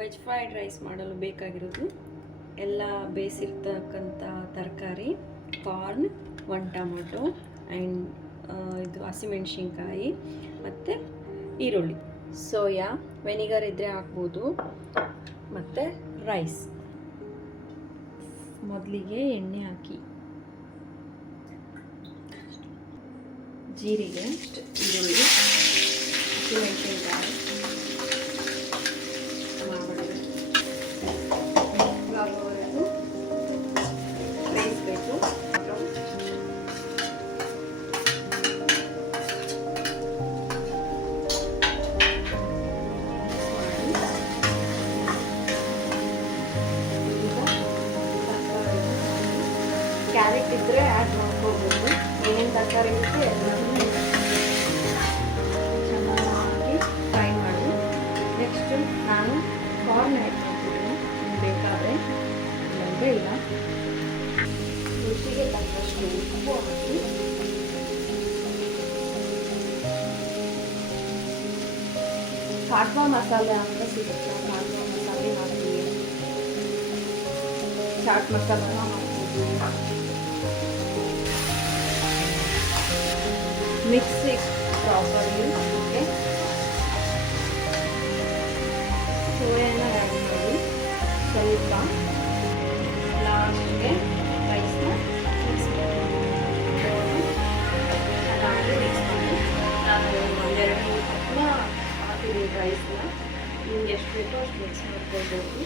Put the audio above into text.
Veg fried rice ಮಾಡಲು ಬೇಕಾಗಿರೋದು ಎಲ್ಲ ಬೇಯಿಸಿರ್ತಕ್ಕಂಥ ತರಕಾರಿ, ಕಾರ್ನ್, 1 ಟೊಮೊಟೊ ಆ್ಯಂಡ್ ಇದು ಹಸಿಮೆಣಸಿನ್ಕಾಯಿ ಮತ್ತು ಈರುಳ್ಳಿ, ಸೋಯಾ, ವೆನಿಗರ್ ಇದ್ದರೆ ಹಾಕ್ಬೋದು, ಮತ್ತು ರೈಸ್. ಮೊದಲಿಗೆ ಎಣ್ಣೆ ಹಾಕಿ, ಜೀರಿಗೆ, ಈರುಳ್ಳಿ, ಹಸಿಮೆಣಸಿನ್ಕಾಯಿ ಆಗೋವರೆಗೂ ಬೇಯಿಸಬೇಕು. ಕ್ಯಾರೆಟ್ ಇದ್ದರೆ ಆ್ಯಡ್ ಮಾಡ್ಕೋಬೋದು. ಏನೇನು ತರಕಾರಿ ಇರುತ್ತೆ ಎಲ್ಲನೂ ಚೆನ್ನಾಗಿ ಫ್ರೈ ಮಾಡಿ. ನೆಕ್ಸ್ಟು ನಾನು ಕಾರ್ನ್ ಆ್ಯಡ್ ಮಾಡ್ತೀನಿ ಬೇಕಾದರೆ, ಇಲ್ಲಾಂದರೆ ಇಲ್ಲ. ರುಚಿಗೆ ತಕ್ಕಷ್ಟು ಉಪ್ಪು ಹಾಕಿ, ಕಾಟ್ವಾ ಮಸಾಲೆ ಅಂತ ಸಿಗುತ್ತೆ, ಕಾಟ್ವಾ ಮಸಾಲೆ ಹಾಕಿ, ಚಾಟ್ ಮಸಾಲನ ಹಾಕ್ಬೋದು. Mix it properly. ಓಕೆ, ಸೋಯಾನ ಆ್ಯಡ್ ಮಾಡಿ ಸ್ವಲ್ಪ. ಲಾಸ್ಟ್ಗೆ ರೈಸ್ನ ಮಿಕ್ಸ್ ಮಾಡಿ ಚೆನ್ನಾಗಿ ಮಿಕ್ಸ್ ಮಾಡಿ. ನಾನು 1-2 ಕಪ್ನ ಹಾಕಿದ್ದೀನಿ ರೈಸ್ನ. ನಿಮ್ಗೆ ಎಷ್ಟು ಬೇಕೋ ಅಷ್ಟು ಮಿಕ್ಸ್ ಮಾಡ್ಕೊಳ್ಬೋದು.